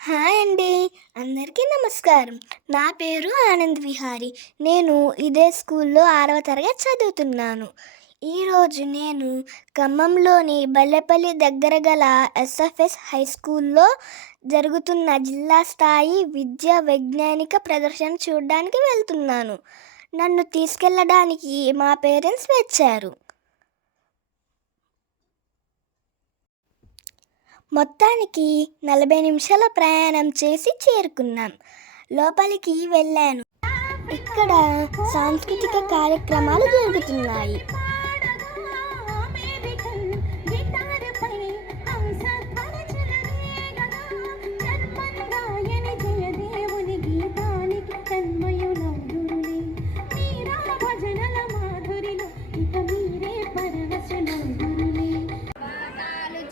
Hi అండి. అందరికీ నమస్కారం. నా పేరు ఆనంద్ విహారి. నేను ఇదే స్కూల్లో 6వ తరగతి చదువుతున్నాను. ఈరోజు నేను ఖమ్మంలోని బల్లెపల్లి దగ్గర గల ఎస్ఎఫ్ఎస్ హై స్కూల్లో జరుగుతున్న జిల్లా స్థాయి విద్యా వైజ్ఞానిక ప్రదర్శన చూడడానికి వెళ్తున్నాను. నన్ను తీసుకెళ్ళడానికి మా పేరెంట్స్ వచ్చారు. మొత్తానికి 40 నిమిషాల ప్రయాణం చేసి చేరుకున్నాం. లోపలికి వెళ్ళాను. ఇక్కడ సాంస్కృతిక కార్యక్రమాలు జరుగుతున్నాయి.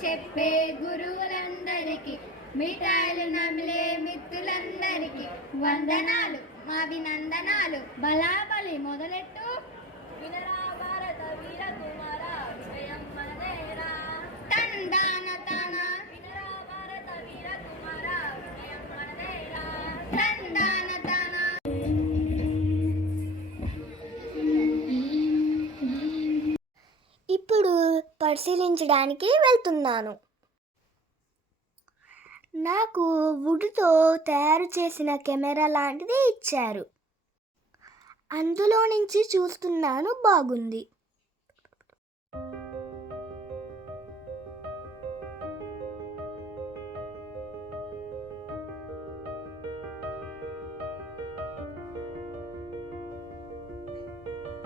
చెప్పే గురువులందరికీ, మిఠాయిలు నమిలే మిత్రులందరికీ వందనాలు, మాభినందనాలు. బలాబలి మొదలెట్టు. వినరా భారత వీర కుమార, విజయం మనదేరా. తందాన తాన. వినరా భారత వీర కుమార, విజయం మనదేరా. తందాన తాన. ఇప్పుడు పరిశీలించడానికి వెళ్తున్నాను. నాకు వుడ్తో తయారు చేసిన కెమెరా లాంటిది ఇచ్చారు. అందులో నుంచి చూస్తున్నాను, బాగుంది.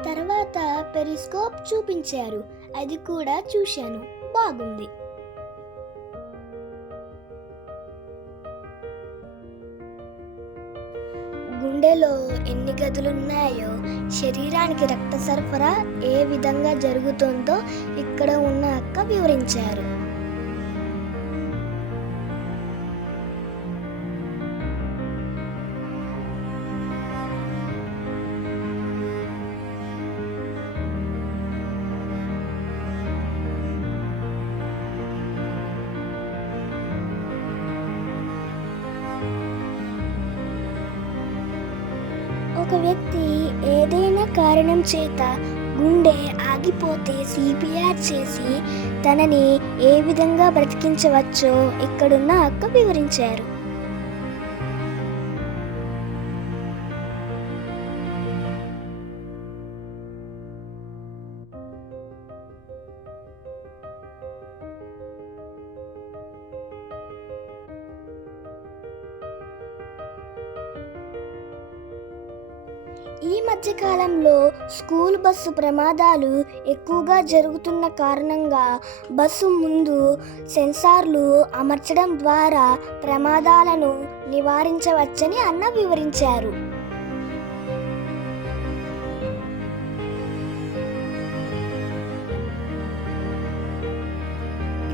తర్వాత పెరిస్కోప్ చూపించారు, అది కూడా చూశాను, బాగుంది. గుండెలో ఎన్ని గదులున్నాయో, శరీరానికి రక్త సరఫరా ఏ విధంగా జరుగుతుందో ఇక్కడ ఉన్న అక్క వివరించారు. ఒక వ్యక్తి ఏదైనా కారణం చేత గుండె ఆగిపోతే సిపిఆర్ చేసి తనని ఏ విధంగా బ్రతికించవచ్చో ఇక్కడున్న అక్క వివరించారు. ఈ మధ్యకాలంలో స్కూల్ బస్సు ప్రమాదాలు ఎక్కువగా జరుగుతున్న కారణంగా బస్సు ముందు సెన్సార్లు అమర్చడం ద్వారా ప్రమాదాలను నివారించవచ్చని అన్న వివరించారు.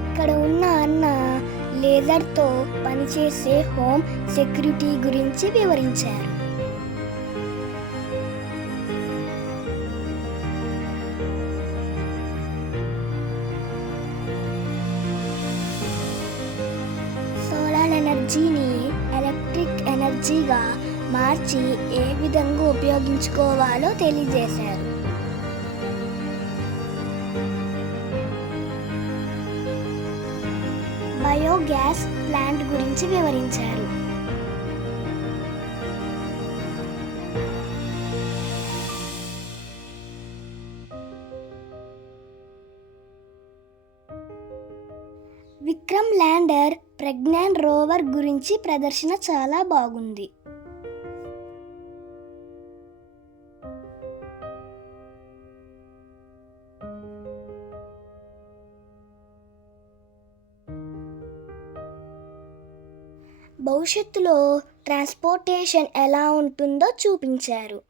ఇక్కడ ఉన్న అన్న లేజర్తో పనిచేసే హోమ్ సెక్యూరిటీ గురించి వివరించారు. ఎనర్జీని ఎలక్ట్రిక్ ఎనర్జీగా మార్చి ఏ విధంగా ఉపయోగించుకోవాలో తెలియజేశారు. బయోగ్యాస్ ప్లాంట్ గురించి వివరించారు. విక్రమ్ ల్యాండర్ ప్రజ్ఞాన్ రోవర్ గురించి ప్రదర్శన చాలా బాగుంది. భవిష్యత్తులో ట్రాన్స్పోర్టేషన్ ఎలా ఉంటుందో చూపించారు.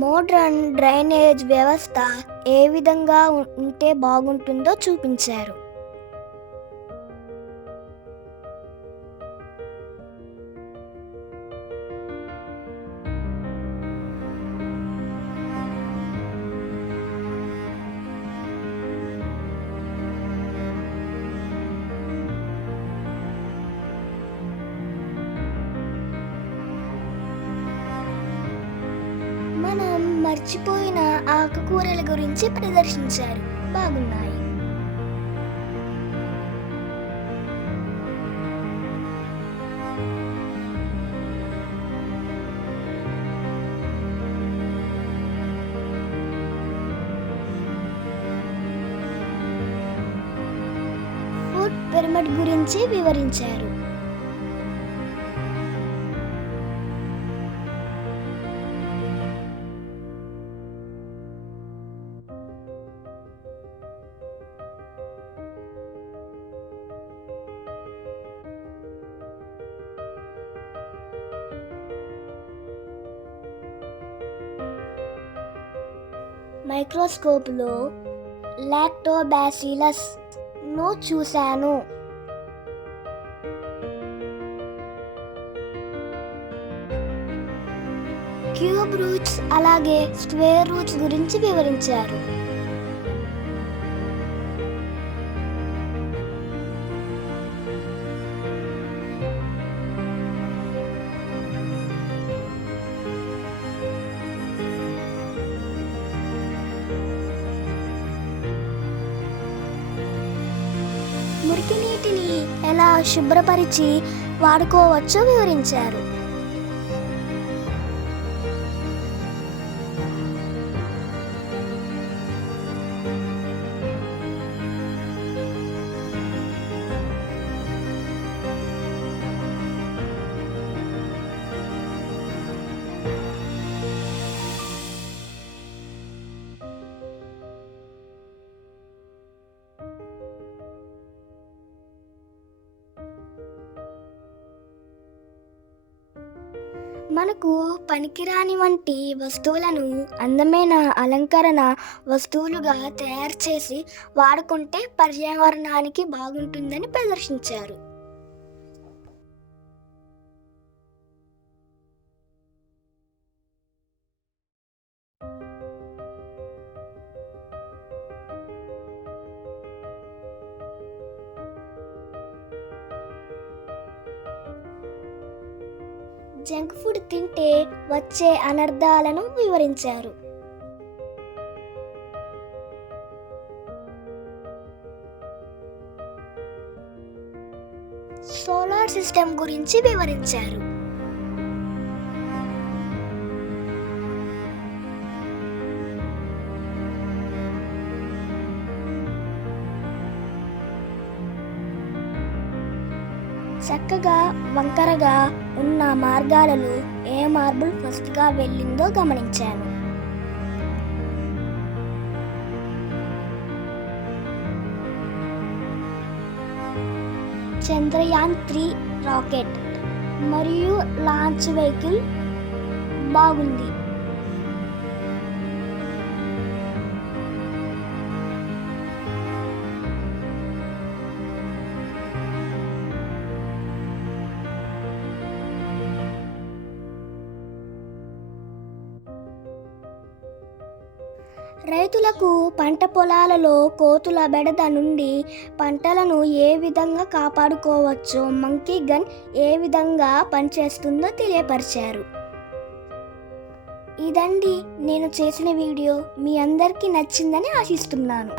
మోడ్రన్ డ్రైనేజ్ వ్యవస్థ ఏ విధంగా ఉంటే బాగుంటుందో చూపించారు. పుచ్చిపోయిన ఆకుకూరల గురించి ప్రదర్శించారు. బాగున్నాయి. ఫుడ్ పిరమిడ్ గురించి వివరించారు. మైక్రోస్కోప్లో లాక్టోబాసిల్లస్ ను చూశాను. క్యూబ్ రూట్స్ అలాగే స్క్వేర్ రూట్స్ గురించి వివరించారు. మురికి నీటిని ఎలా శుభ్రపరిచి వాడుకోవచ్చో వివరించారు. మనకు పనికిరాని వంటి వస్తువులను అందమైన అలంకరణ వస్తువులుగా తయారు చేసి వాడుకుంటే పర్యావరణానికి బాగుంటుందని ప్రదర్శించారు. జంక్ ఫుడ్ తింటే వచ్చే అనర్థాలను వివరించారు. సోలార్ సిస్టమ్ గురించి వివరించారు. చక్కగా వంకరగా ఉన్న మార్గాలలో ఏ మార్బుల్ ఫస్ట్గా వెళ్ళిందో గమనించాను. చంద్రయాన్-3 రాకెట్ మరియు లాంచ్ వెహికల్ బాగుంది. రైతులకు పంట పొలాలలో కోతుల బెడద నుండి పంటలను ఏ విధంగా కాపాడుకోవచ్చో మంకీ గన్ ఏ విధంగా పనిచేస్తుందో తెలియపరిచారు. ఇదండి నేను చేసిన వీడియో. మీ అందరికీ నచ్చిందని ఆశిస్తున్నాను.